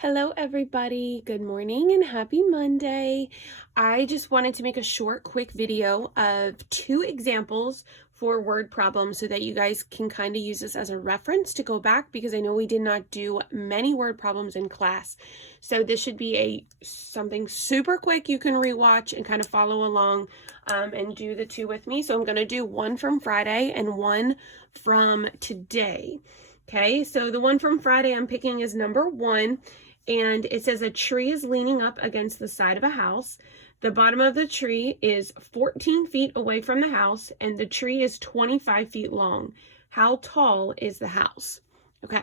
Hello everybody, good morning and happy Monday. I just wanted to make a short, quick video of 2 examples for word problems so that you guys can kind of use this as a reference to go back, because I know we did not do many word problems in class. So this should be something super quick you can rewatch and kind of follow along and do the 2 with me. So I'm going to do one from Friday and one from today. Okay, so the one from Friday I'm picking is number 1. And it says a tree is leaning up against the side of a house. The bottom of the tree is 14 feet away from the house, and the tree is 25 feet long. How tall is the house? Okay.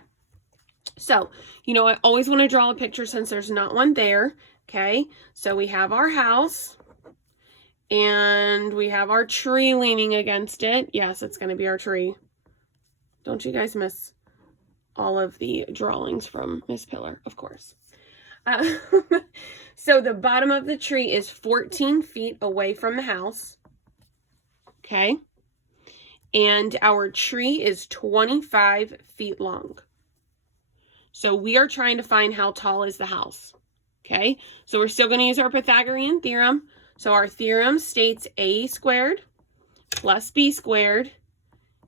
So, I always want to draw a picture since there's not one there. Okay. So we have our house, and we have our tree leaning against it. Yes, it's going to be our tree. Don't you guys miss all of the drawings from Miss Pillar, of course. So the bottom of the tree is 14 feet away from the house. Okay. And our tree is 25 feet long. So we are trying to find how tall is the house. Okay. So we're still going to use our Pythagorean theorem. So our theorem states a squared plus b squared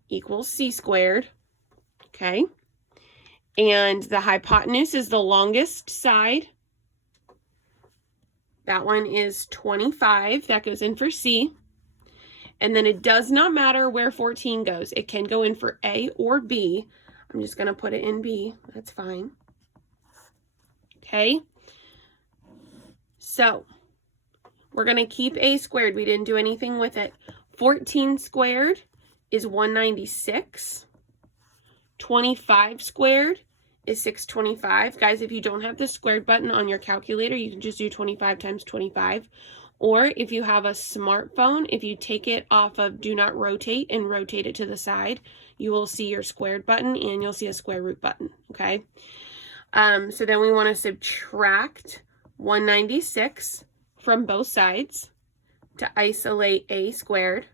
equals c squared. Okay. And the hypotenuse is the longest side. That one is 25. That goes in for C. And then it does not matter where 14 goes. It can go in for A or B. I'm just going to put it in B. That's fine. Okay. So we're going to keep A squared. We didn't do anything with it. 14 squared is 196. 25 squared is 625. Guys, if you don't have the squared button on your calculator, you can just do 25 times 25. Or if you have a smartphone, if you take it off of do not rotate and rotate it to the side, you will see your squared button and you'll see a square root button, okay? So then we want to subtract 196 from both sides to isolate a squared,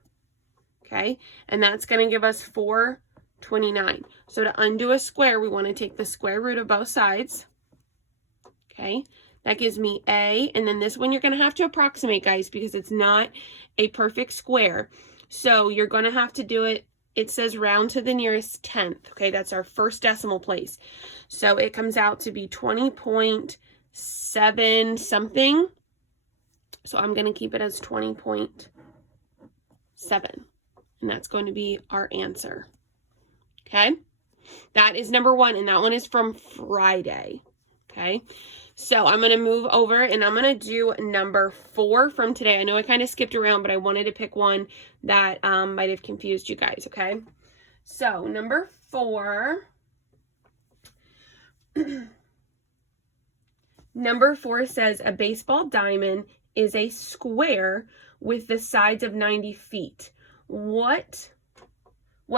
okay? And that's going to give us 429. So to undo a square, we want to take the square root of both sides. Okay, that gives me A, and then this one you're going to have to approximate, guys, because it's not a perfect square. So you're going to have to do it, it says round to the nearest tenth. Okay, that's our first decimal place. So it comes out to be 20.7 something. So I'm going to keep it as 20.7. And that's going to be our answer. Okay, that is number 1, and that one is from Friday. Okay, so I'm going to move over and I'm going to do number 4 from today. I know I kind of skipped around, but I wanted to pick one that might have confused you guys. Okay, so number 4. Number 4 says a baseball diamond is a square with the sides of 90 feet. What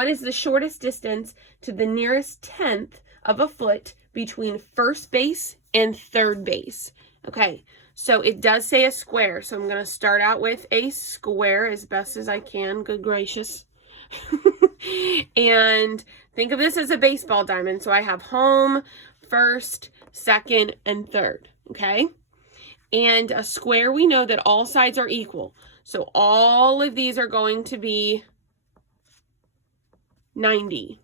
is the shortest distance to the nearest tenth of a foot between first base and third base? Okay, so it does say a square, so I'm going to start out with a square as best as I can. Good gracious. And think of this as a baseball diamond. So I have home, first, second, and third. Okay, and a square, we know that all sides are equal. So all of these are going to be 90.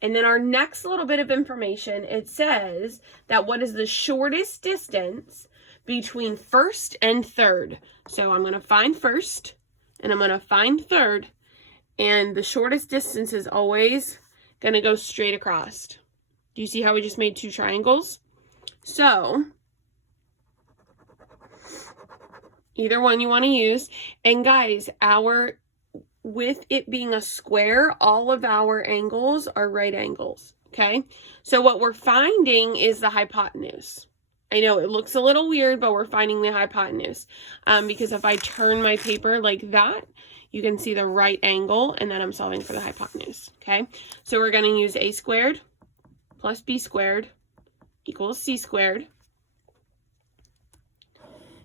And then our next little bit of information, it says that what is the shortest distance between first and third? So I'm going to find first and I'm going to find third, and the shortest distance is always going to go straight across. Do you see how we just made 2 triangles? So either one you want to use. And guys, with it being a square, all of our angles are right angles, okay? So what we're finding is the hypotenuse. I know it looks a little weird, but we're finding the hypotenuse. Because if I turn my paper like that, you can see the right angle, and then I'm solving for the hypotenuse, okay? So we're going to use a squared plus b squared equals c squared.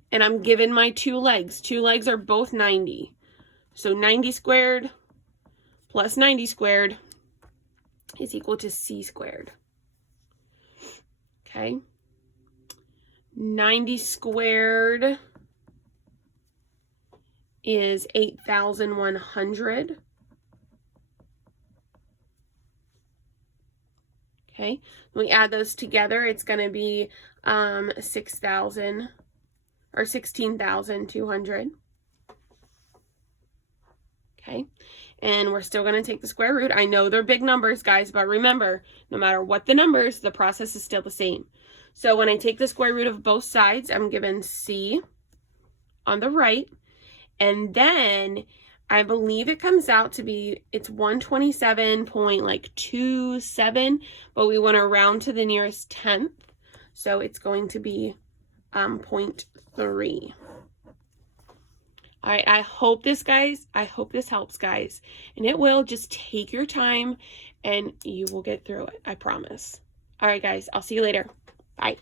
And I'm given my 2 legs. 2 legs are both 90. So 90 squared plus 90 squared is equal to c squared. Okay. 90 squared is 8,100. Okay, when we add those together, it's going to be 6,000 or 16,200. Okay, and we're still going to take the square root. I know they're big numbers, guys, but remember, no matter what the numbers, the process is still the same. So when I take the square root of both sides, I'm given C on the right, and then I believe it comes out to be, it's 127.27, but we want to round to the nearest tenth, so it's going to be 0.3. All right, I hope this helps, guys, and it will. Just take your time and you will get through it, I promise. All right, guys, I'll see you later. Bye.